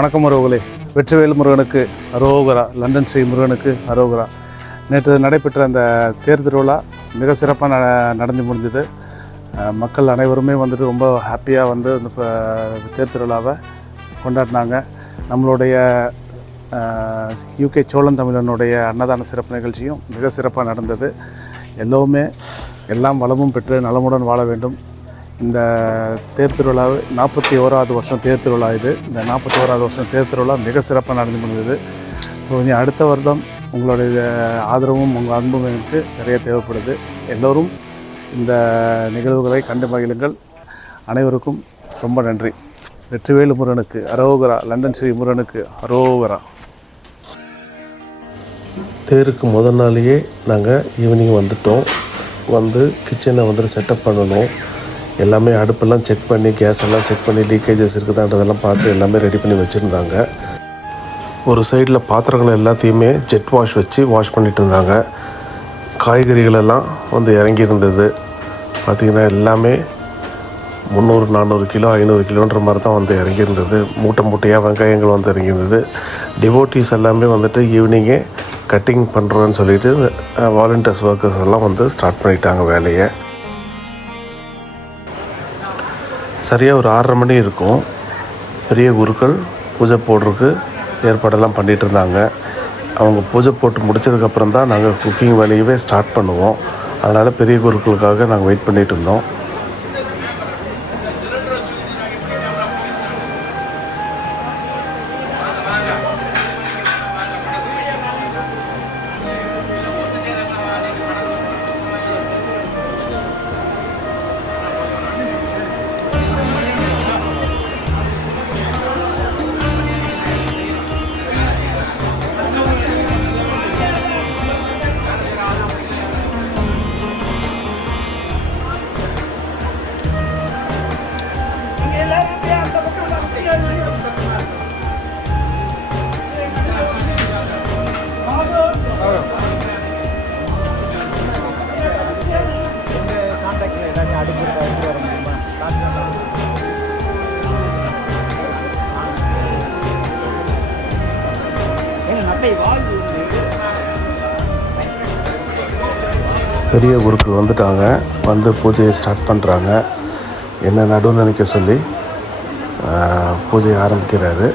வணக்கம் உறவுகளே. வெற்றிவேல் முருகனுக்கு அரோகரா, லண்டன் ஸ்ரீ முருகனுக்கு அரோகரா. நேற்று நடைபெற்ற அந்த தேர் திருவிழா மிக சிறப்பாக நடந்து முடிஞ்சது. மக்கள் அனைவருமே வந்துட்டு ரொம்ப ஹாப்பியாக வந்து இந்த தேர் திருவிழாவை கொண்டாடினாங்க. நம்மளுடைய யூகே சோழன் தமிழனுடைய அன்னதான சிறப்பு நிகழ்ச்சியும் மிக சிறப்பாக நடந்தது. எல்லாம் வளமும் பெற்று நலமுடன் வாழ வேண்டும். இந்த தேர் திருவிழா 41வது வருஷம் தேர் திருவிழா இது. இந்த 41வது வருஷம் தேர் திருவிழா மிக சிறப்பாக நடந்து முடிந்தது. ஸோ இனி அடுத்த வருடம் உங்களுடைய ஆதரவும் உங்கள் அன்பும் எனக்கு நிறைய தேவைப்படுது. எல்லோரும் இந்த நிகழ்வுகளை கண்டு மகிழுங்கள். அனைவருக்கும் ரொம்ப நன்றி. வெற்றிவேல் முருகனுக்கு அரோகரா, லண்டன் ஸ்ரீ முருகனுக்கு அரோகரா. தேருக்கு முதல் நாளையே நாங்கள் ஈவினிங் வந்துட்டோம். வந்து கிச்சனை வந்துட்டு செட்டப் பண்ணணும். எல்லாமே அடுப்பெல்லாம் செக் பண்ணி, கேஸ் எல்லாம் செக் பண்ணி, லீக்கேஜஸ் இருக்குதான்றதெல்லாம் பார்த்து எல்லாமே ரெடி பண்ணி வச்சுருந்தாங்க. ஒரு சைடில் பாத்திரங்கள் எல்லாத்தையுமே ஜெட் வாஷ் வச்சு வாஷ் பண்ணிகிட்டு இருந்தாங்க. காய்கறிகளெல்லாம் வந்து இறங்கியிருந்தது. பார்த்திங்கன்னா எல்லாமே 300-400 கிலோ 500 கிலோன்ற மாதிரி தான் வந்து இறங்கியிருந்தது. மூட்டையாக வெங்காயங்கள் வந்து இறங்கியிருந்தது. டிவோட்டீஸ் எல்லாமே வந்துட்டு ஈவினிங்கே கட்டிங் பண்ணுறோன்னு சொல்லிட்டு வாலண்டியர்ஸ் ஒர்க்கர்ஸ் எல்லாம் வந்து ஸ்டார்ட் பண்ணிட்டாங்க வேலையை. சரியாக ஒரு 6:30 மணி இருக்கும். பெரிய குருக்கள் பூஜை போடுறதுக்கு ஏற்பாடெல்லாம் பண்ணிகிட்டு இருந்தாங்க. அவங்க பூஜை போட்டு முடித்ததுக்கப்புறம் தான் நாங்கள் குக்கிங் வேலையவே ஸ்டார்ட் பண்ணுவோம். அதனால் பெரிய குருக்களுக்காக நாங்கள் வெயிட் பண்ணிகிட்டு இருந்தோம். பெரிய குருக்கள் வந்துட்டாங்க. வந்து பூஜையை ஸ்டார்ட் பண்ணுறாங்க. என்ன நடுவில் நினைக்க சொல்லி பூஜையை ஆரம்பிக்கிறாரு.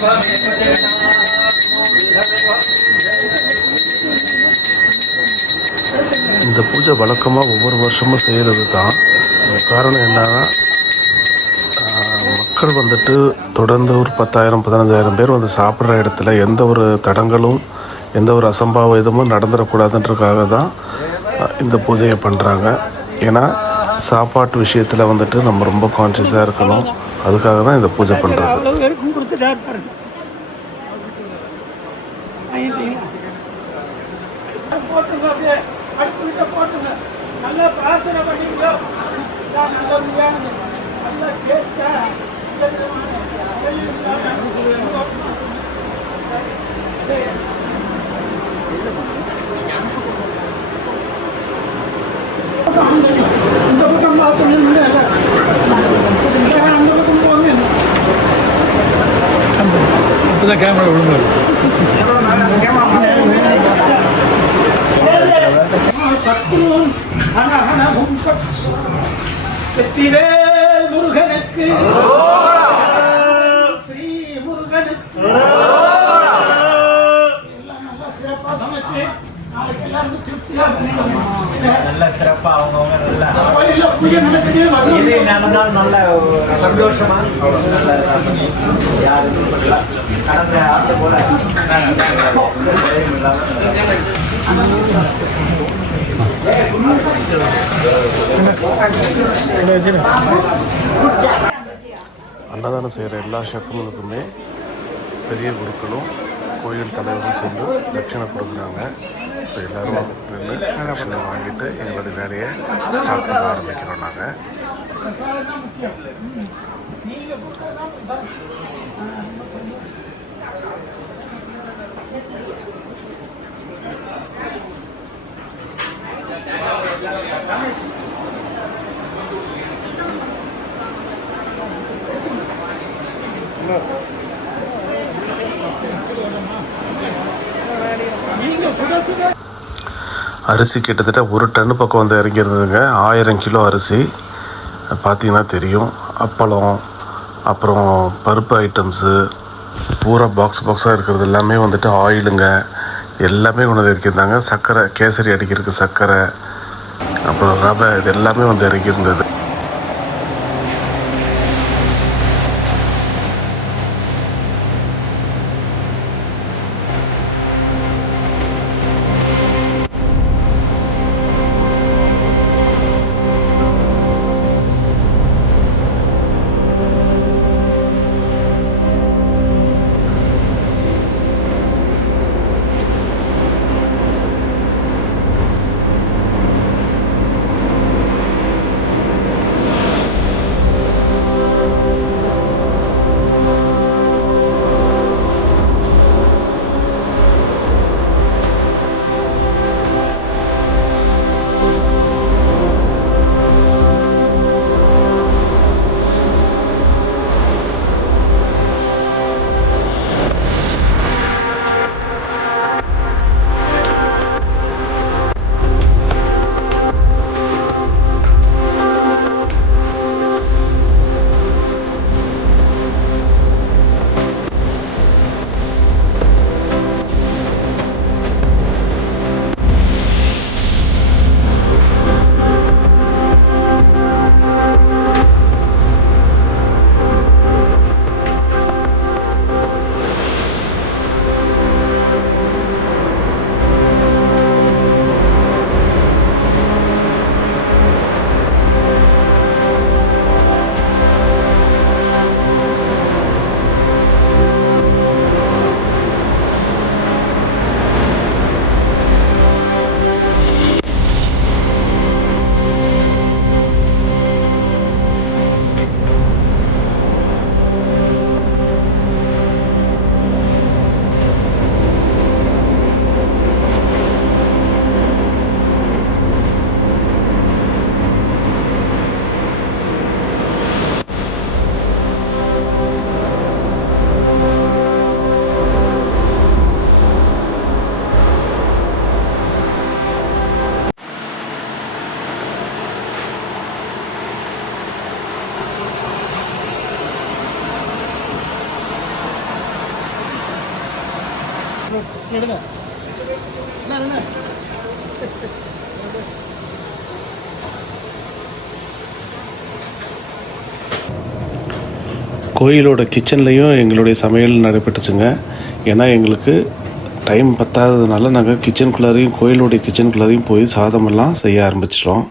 இந்த பூஜை வழக்கமாக ஒவ்வொரு வருஷமும் செய்கிறது தான். காரணம் என்னன்னா, மக்கள் வந்துட்டு தொடர்ந்து ஒரு 10,000-15,000 பேர் வந்து சாப்பிட்ற இடத்துல எந்த ஒரு தடங்களும் எந்த ஒரு அசம்பாவிதமும் நடந்துடக்கூடாதுன்றதுக்காக தான் இந்த பூஜையை பண்ணுறாங்க. ஏன்னா சாப்பாட்டு விஷயத்தில் வந்துட்டு நம்ம ரொம்ப கான்சியஸாக இருக்கணும். அதுக்காக தான் இந்த பூஜை பண்ணுறது. இந்த பக்கம் பார்த்தோம் அந்த பக்கம் போங்க. இப்போதான் கேமரா விழுந்து சத்ருன் அனஹனஹும் வெற்றிவேல் முருகனுக்கு ஸ்ரீ முருகனுக்கு எல்லாம் நல்லா சிறப்பாக சமைச்சு நாளைக்கு எல்லாருக்கும் திருப்தியாக நல்ல சிறப்பா அவங்கவுங்க நல்ல பூஜை நடக்குது. இது நடந்தாலும் நல்ல சந்தோஷமா யாரும் கடந்த ஆண்டு போல அன்னதானம் செய்கிற எல்லா ஷெஃப்களுக்குமே பெரிய குருக்களும் கோயில் தலைவரும் சேர்ந்து தட்சிணை கொடுக்குறாங்க. ஸோ எல்லோரும் நின்று தட்சிணை வாங்கிட்டு எங்களுடைய வேலையை ஸ்டார்ட் பண்ண ஆரம்பிக்கிறோம் நாங்கள். அரிசி கிட்டத்தட்ட 1 டன் பக்கம் வந்து இறங்கியிருந்ததுங்க. 1000 கிலோ அரிசி பார்த்தீங்கன்னா தெரியும். அப்பளம், அப்புறம் பருப்பு ஐட்டம்ஸு பூரா பாக்ஸாக இருக்கிறது எல்லாமே வந்துட்டு ஆயிலுங்க எல்லாமே கொண்டு வந்து இறக்கியிருந்தாங்க. சர்க்கரை, கேசரி அடிக்கிறதுக்கு சர்க்கரை, அப்புறம் ரவை, இது எல்லாமே வந்து இறக்கியிருந்தது. கோயிலோட கிச்சன்லேயும் எங்களுடைய சமையல் நடைபெற்றுச்சுங்க. ஏன்னா எங்களுக்கு டைம் பத்தாததுனால நாங்கள் கிச்சனுக்குள்ளாரையும் கோயிலுடைய கிச்சனுக்குள்ளாரையும் போய் சாதமெல்லாம் செய்ய ஆரம்பிச்சிட்டோம்.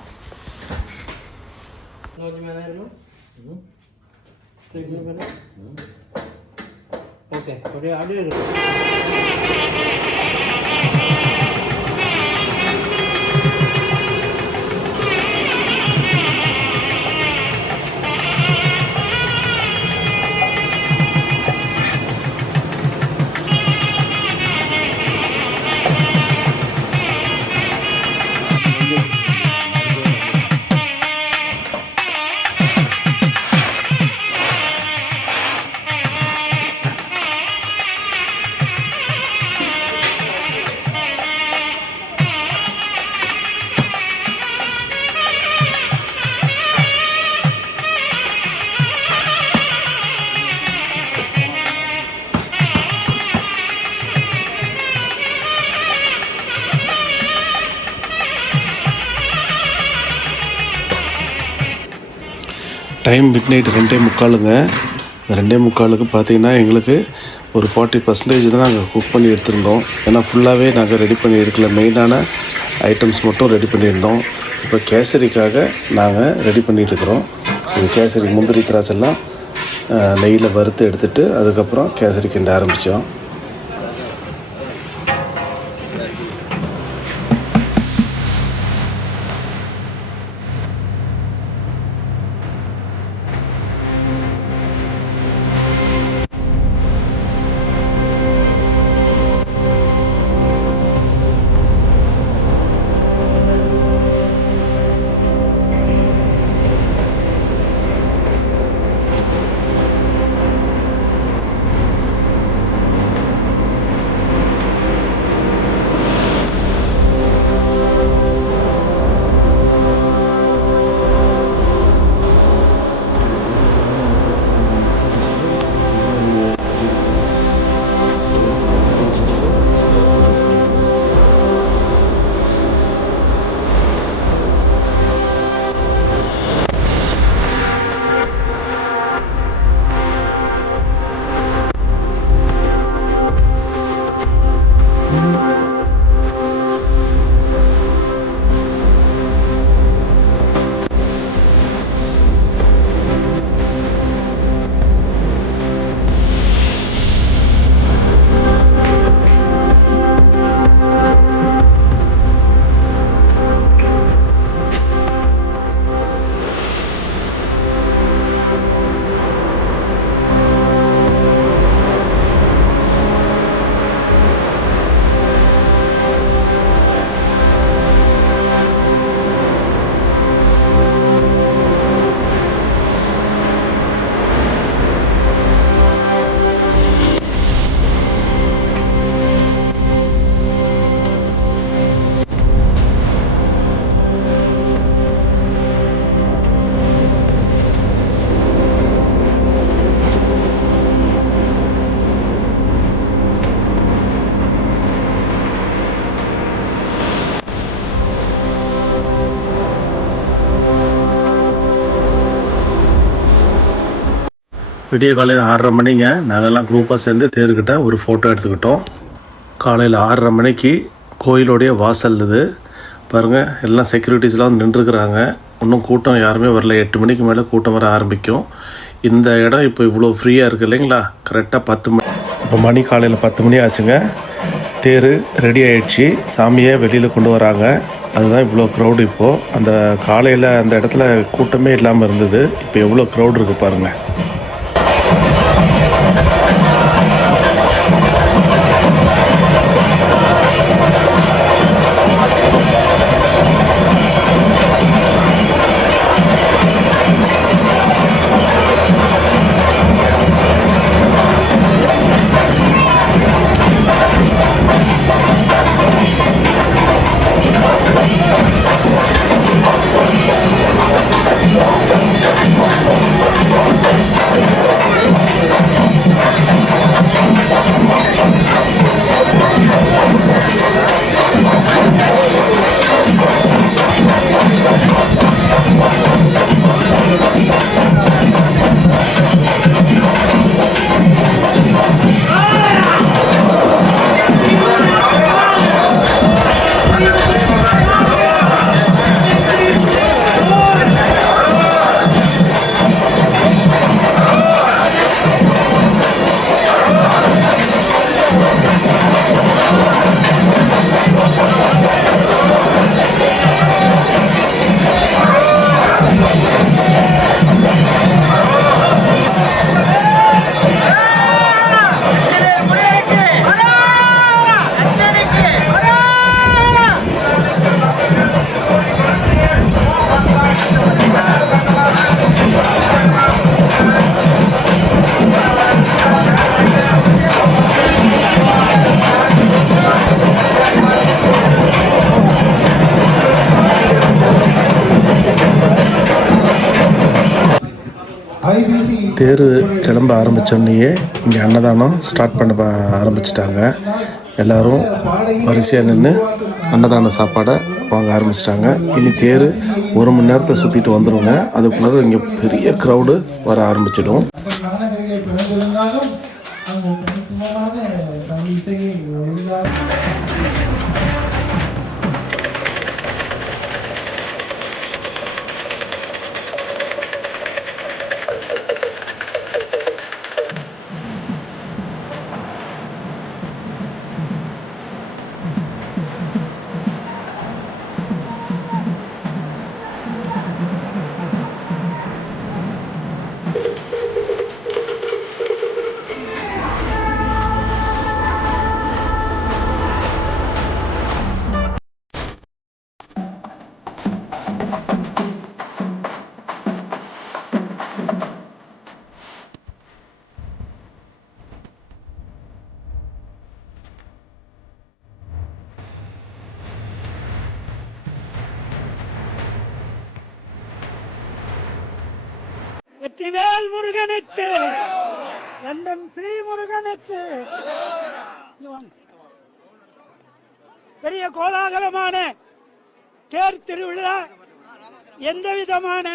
டைம் மிட் நைட் 2:45ங்க. 2:45க்கு பார்த்தீங்கன்னா எங்களுக்கு ஒரு 40% தான் நாங்கள் குக் பண்ணி எடுத்திருந்தோம். ஏன்னா ஃபுல்லாகவே நாங்கள் ரெடி பண்ணி எடுக்கல, மெயினான ஐட்டம்ஸ் மட்டும் ரெடி பண்ணியிருந்தோம். இப்போ கேசரிக்காக நாங்கள் ரெடி பண்ணிகிட்டு இருக்கிறோம். இது கேசரி முந்திரி திராட்சைலாம் நெய்யில் வறுத்து எடுத்துகிட்டு அதுக்கப்புறம் கேசரி கிண்ட ஆரம்பித்தோம். விடிய காலையில் 6:30 மணிங்க. நாங்கள்லாம் குரூப்பாக சேர்ந்து தேர்கிட்ட ஒரு ஃபோட்டோ எடுத்துக்கிட்டோம். காலையில் 6:30 மணிக்கு கோயிலுடைய வாசல் இது பாருங்கள். எல்லாம் செக்யூரிட்டிஸ்லாம் வந்து நின்றுருக்குறாங்க. இன்னும் கூட்டம் யாருமே வரல. 8 மணிக்கு மேலே கூட்டம் வர ஆரம்பிக்கும். இந்த இடம் இப்போ இவ்வளோ ஃப்ரீயாக இருக்குது இல்லைங்களா? கரெக்டாக 10 மணி. இப்போ மணி காலையில் 10 மணி ஆச்சுங்க. தேர் ரெடி ஆகிடுச்சு. சாமியை வெளியில் கொண்டு வராங்க. அதுதான் இவ்வளோ க்ரௌடு. இப்போது அந்த காலையில் அந்த இடத்துல கூட்டமே இல்லாமல் இருந்தது. இப்போ எவ்வளோ க்ரௌடு இருக்குது பாருங்கள். தேர் கிளம்ப ஆரம்பித்தோடனேயே இங்கே அன்னதானம் ஸ்டார்ட் பண்ண ஆரம்பிச்சிட்டாங்க. எல்லோரும் வரிசையாக நின்று அன்னதான சாப்பாடை வாங்க ஆரம்பிச்சிட்டாங்க. இனி தேர் 1 மணி நேரத்தை சுற்றிட்டு வந்துடுங்க. அதுக்குள்ளே இங்கே பெரிய க்ரௌடு வர ஆரம்பிச்சிடும். வெற்றிவேல் முருகனுக்கு, லண்டன் ஸ்ரீ முருகனுக்கு. பெரிய கோலாகலமான தேர் திருவிழா எந்த விதமான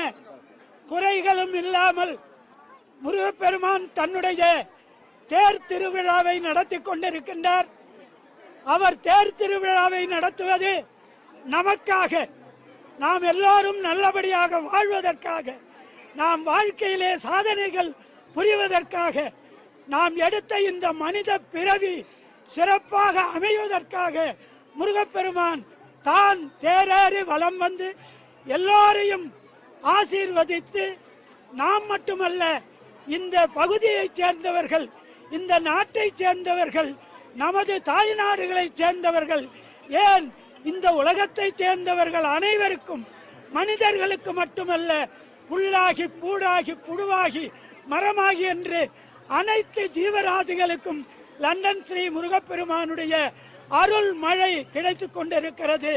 குறைகளும் இல்லாமல் முருகப்பெருமான் தன்னுடைய தேர் திருவிழாவை நடத்தி கொண்டிருக்கின்றார். அவர் தேர் திருவிழாவை நடத்துவது நமக்காக, நாம் எல்லோரும் நல்லபடியாக வாழ்வதற்காக, நாம் வாழ்க்கையிலே சாதனைகள் புரிவதற்காக, நாம் எடுத்த இந்த மனித பிறவி சிறப்பாக அமைவதற்காக முருகப்பெருமான் தான் தேரேறி வலம் வந்து எல்லோரையும் ஆசீர்வதித்து, நாம் மட்டுமல்ல இந்த பகுதியைச் சேர்ந்தவர்கள், இந்த நாட்டைச் சேர்ந்தவர்கள், நமது தாய்நாடுகளைச் சேர்ந்தவர்கள், ஏன் இந்த உலகத்தைச் சேர்ந்தவர்கள் அனைவருக்கும், மனிதர்களுக்கு மட்டுமல்ல, புல்லாகி பூடாகி புழுவாகி மரமாகி என்று அனைத்து ஜீவராசிகளுக்கும் லண்டன் ஸ்ரீ முருகப்பெருமானுடைய அருள் மழை கிடைத்துக் கொண்டிருக்கிறது.